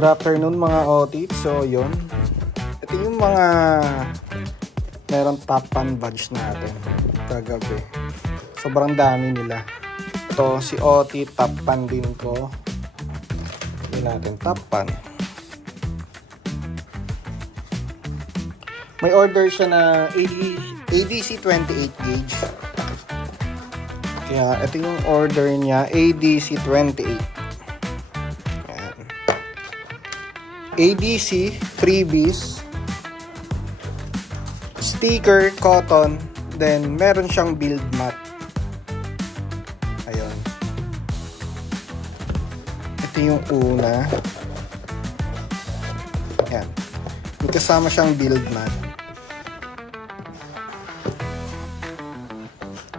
Good afternoon mga otit. So yun, ito yung mga meron top 10 badge natin kagabi. Sobrang dami nila. Ito si otit, top 10 din ko. Hindi natin top 10. May order siya na ADC 28 gauge. Kaya ito yung order niya, ADC 28. ADC, freebies, sticker, cotton, then meron siyang build mat. Ayun. Ito yung una. Ayan. May kasama siyang build mat.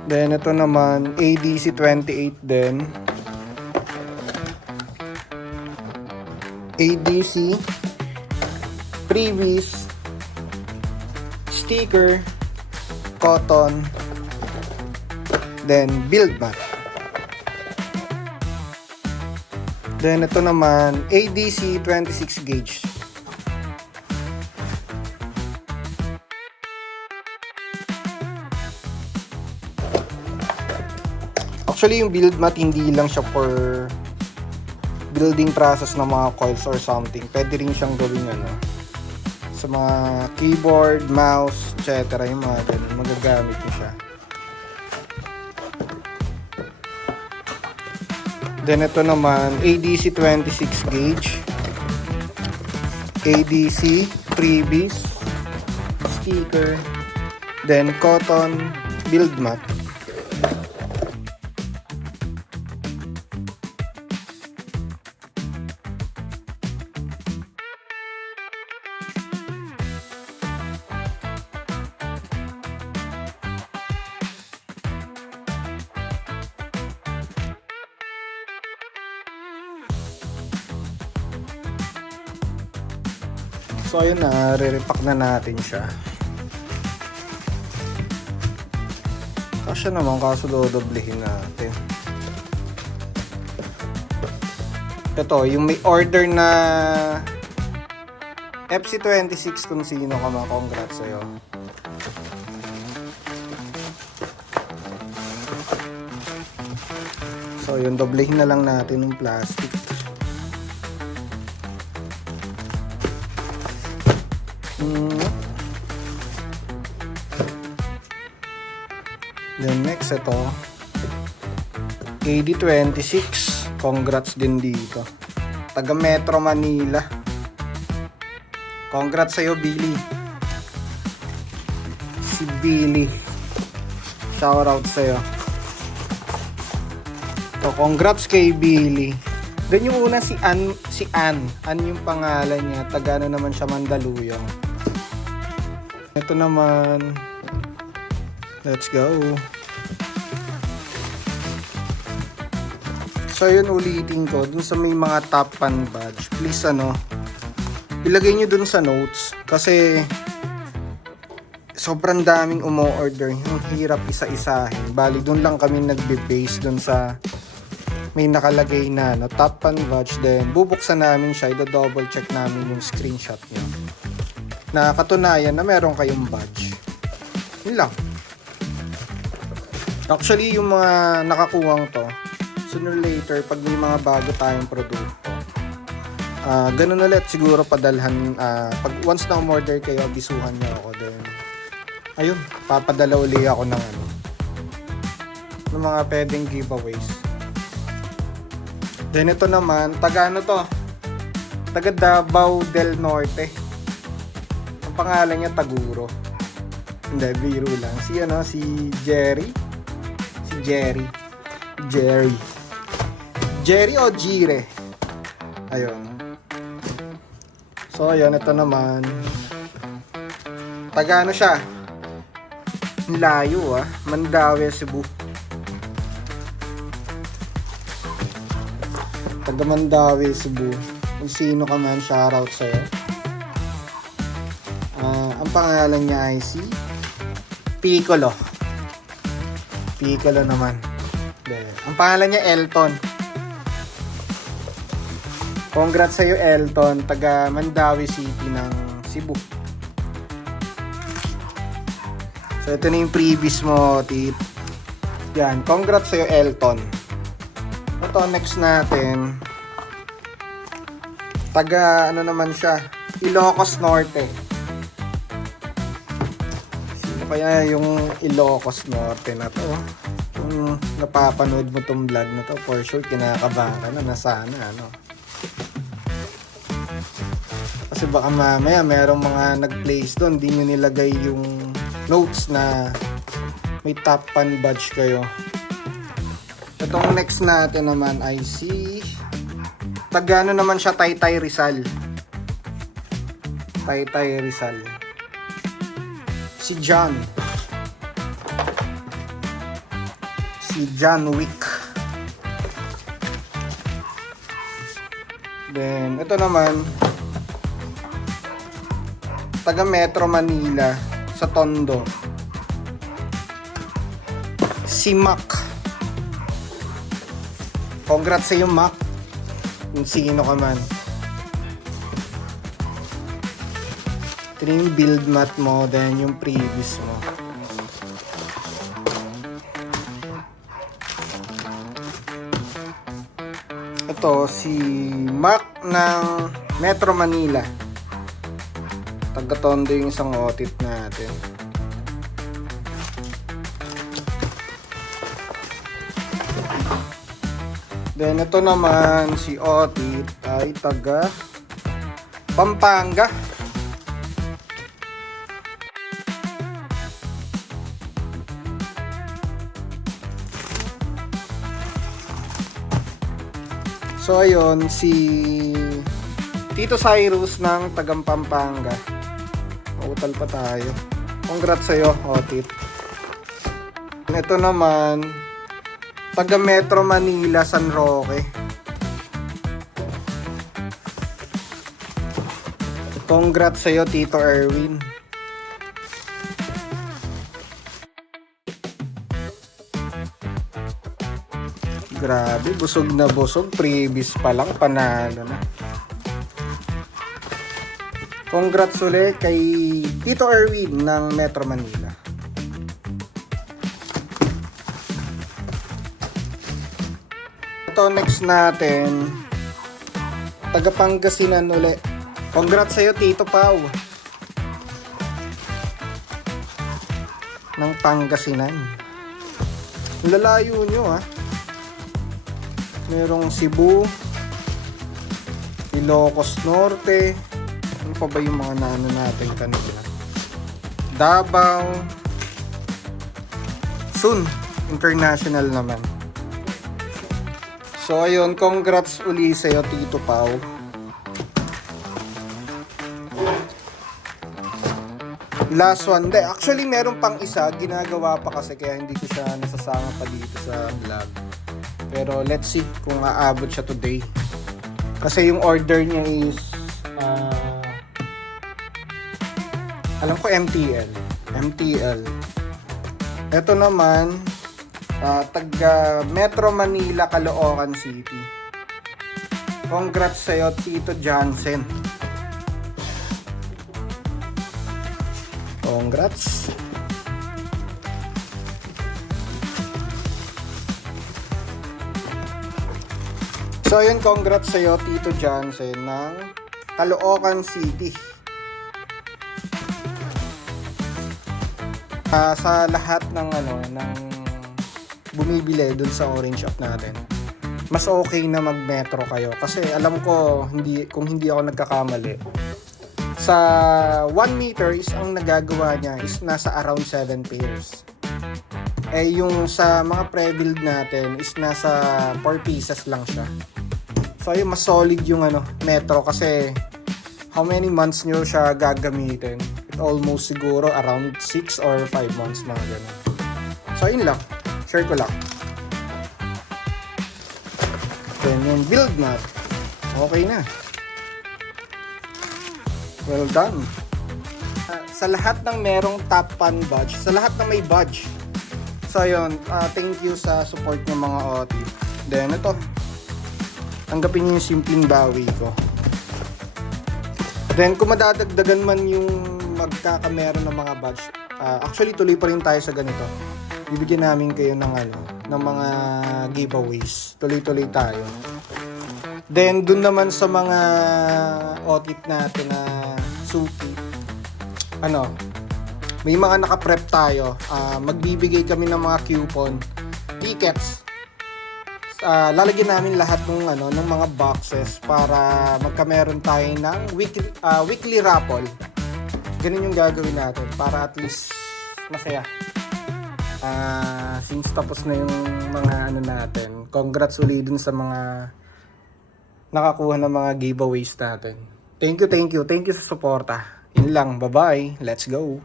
Then ito naman, ADC 28 din. ADC, freebies, sticker, cotton, then build mat. Then ito naman, ADC 26 gauge. Actually, yung build mat hindi lang siya for building process ng mga coils or something. Pwede rin siyang gawing sa mga keyboard, mouse, etc. Yung mga ganun, magagamit mo siya. Then ito naman, ADC 26 gauge, ADC, freebies, sticker, then cotton, build mat. So ayun na, re-repack na natin siya. Kasya naman, kaso dodoblehin natin. Ito, yung may order na FC26 kung sino ka mga, congrats sa'yo. So yun, doblehin na lang natin yung plastic. Then next ito, AD26, congrats din dito. Taga Metro Manila. Congrats sa'yo, Billy. Si Billy. Shoutout sa'yo. So, congrats kay Billy. Then yung una si Ann. Ann yung pangalan niya. Taga naman siya, Mandaluyong. Ito naman, let's go. So yun, ulitin ko dun sa may mga top 10 badge, please ilagay nyo dun sa notes kasi sobrang daming umo-order, yung hirap isa-isahin. Bali dun lang kami nagbe-base dun sa may nakalagay na top 10 badge, then bubuksan namin siya, i-double check namin yung screenshot nyo na katunayan na meron kayong badge. Yun lang. Actually, yung mga nakakuwang to, sooner or later, pag may mga bago tayong produkto, ganun ulit siguro padalhan, pag once na umorder kayo, abisuhan nyo ako, then ayun, papadala uli ako ng ng mga pwedeng giveaways. Then ito naman, taga taga Davao del Norte. Ang pangalan niya Taguro. Hindi, biro lang. Si Jerry o Jire. Ayun. So ayun, ito naman, taga siya, layo Mandaue, Cebu. Taga Mandaue, Cebu. Kung sino ka man, shoutout sa'yo. Ang pangalan niya ay si Piccolo naman. Ang pangalan niya Elton. Congrats sa'yo, Elton, taga Mandawi City ng Cebu. So, ito na yung previous mo, Tit. Yan, congrats sa'yo, Elton. Ito, next natin. Taga, ano naman siya, Ilocos Norte. Sino kaya yung Ilocos Norte na to? Kung napapanood mo tong vlog na to, for sure, kinakabahan ka na sana, ano. Kasi baka mamaya merong mga nag-place doon, di nyo nilagay yung notes na may top 1 badge kayo. Itong next natin naman ay si tagano naman siya, Taytay Rizal. Taytay Rizal. Si John. Si John Wick. Then, ito naman, taga Metro Manila, sa Tondo. Si Mac. Congrats sa iyo, Mac. Kung sino ka man. Ito yung build mat mo, then yung previous mo. Ito, si Mac ng Metro Manila. Taga-Tondo yung isang otit natin. Then, ito naman, si otit ay taga Pampanga. So ayun, si Tito Cyrus ng tagang Pampanga. Mautal pa tayo. Congrats sa'yo, Otit. Ito naman, taga Metro Manila, San Roque. Congrats sa'yo, Tito Erwin. Grabe, busog na busog. Previous pa lang, panalo na. Congrats ulit kay Tito Erwin ng Metro Manila. Ito, next natin, taga Pangasinan ulit. Congrats sa'yo, Tito Pau. Ng Pangasinan. Lalayo nyo, ha. Merong Cebu, Ilocos Norte, ano pa ba yung mga naano natin kanila? Davao, soon, international naman. So ayun, congrats uli sa'yo, Tito Pau. Last one, actually meron pang isa, ginagawa pa kasi kaya hindi ko siya nasasama pa dito sa vlog. Pero let's see kung aabot siya today. Kasi yung order niya is alam ko MTL. Ito naman taga Metro Manila, Caloocan City. Congrats sa'yo, Tito Johnson. Congrats. So yun, congrats sa'yo, Tito Johnson ng Caloocan City. Sa lahat ng ng bumibili dun sa orange shop natin, mas okay na mag-metro kayo kasi alam ko kung hindi ako nagkakamali, sa 1 meter is ang nagagawa niya is nasa around 7 pairs. Yung sa mga pre-build natin is nasa 4 pieces lang siya. So ayun, mas solid yung metro kasi how many months nyo siya gagamitin? It almost siguro around 6 or 5 months, mga ganun. So ayun lang, share ko lang. Then yung build mat, okay na. Well done. Sa lahat ng merong top 1 badge, sa lahat ng may badge. So ayun, thank you sa support ng mga OT. Then ito, tanggapin niyo yung simpleng bawi ko. Then kung madadagdagan man yung magkakameron ng mga badge, actually tuloy pa rin tayo sa ganito. Bibigyan namin kayo ng ng mga giveaways. Tuloy-tuloy tayo. Then dun naman sa mga OTIP natin na suki, may mga naka-prep tayo. Magbibigay kami ng mga coupon, tickets. Lalagyan namin lahat ng mga boxes para magkameron tayo ng weekly raffle. Ganun yung gagawin natin para at least masaya. Since tapos na yung mga natin. Congrats ulit dun sa mga nakakuha ng mga giveaways natin. Thank you sa suporta. Yun lang. Bye-bye. Let's go.